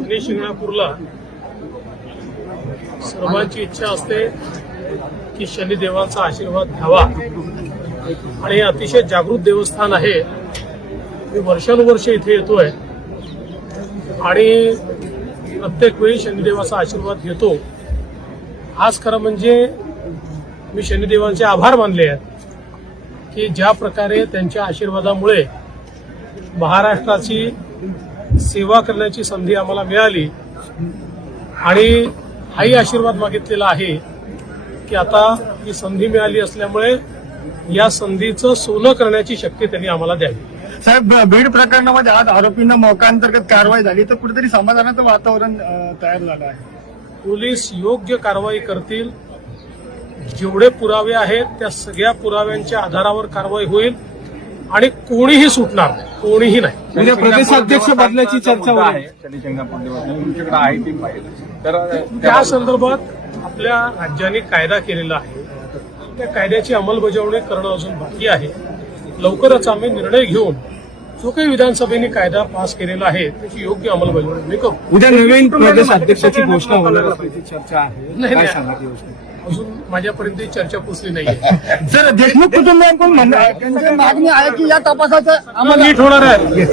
शनी शिंगणापूरला सर्वांची इच्छा असते की शनिदेवांचा आशीर्वाद घ्यावा आणि हे अतिशय जागृत देवस्थान आहे. मी वर्षानुवर्ष इथे येतोय आणि प्रत्येक वेळी शनिदेवाचा आशीर्वाद घेतो. आज खरं म्हणजे मी शनिदेवांचे आभार मानले आहेत की ज्या प्रकारे त्यांच्या आशीर्वादामुळे महाराष्ट्राची सेवा करण्याची संधी आम्हाला मिळाली आणि हाही आशीर्वाद मागितलेला आहे की आता ही संधी मिळाली असल्यामुळे या संधीचं सोनं करण्याची शक्ती त्यांनी आम्हाला द्यावी. साहेब, बीड प्रकरणामध्ये आज आरोपींना मोकाअंतर्गत कारवाई झाली तर कुठेतरी समाधानाचं वातावरण तयार झालं आहे. पोलीस योग्य कारवाई करतील. जेवढे पुरावे आहेत त्या सगळ्या पुराव्यांच्या आधारावर कारवाई होईल आणि कोणीही सुटणार नाही, कोणीही नाही. म्हणजे प्रदेशाध्यक्ष बदलाची चर्चा आहे. तुमच्याकडे आहे ती पाहिजे तर त्या संदर्भात आपल्या राज्याने कायदा केलेला आहे. त्या कायद्याची अंमलबजावणी करणं अजून बाकी आहे. लवकरच आम्ही निर्णय घेऊन जो काही विधानसभेने कायदा पास केलेला आहे त्याची योग्य अंमलबजावणी मी करू. उद्या नवीन प्रदेशाध्यक्षाची घोषणा होणार असल्याची चर्चा आहे. नाही, सांगा ती गोष्ट. अजून माझ्यापर्यंत ही चर्चा पोचली नाहीये. सर, देशमुख कुटुंबियांकडून त्यांची मागणी आहे की या तपासाचं नीट होणार आहे.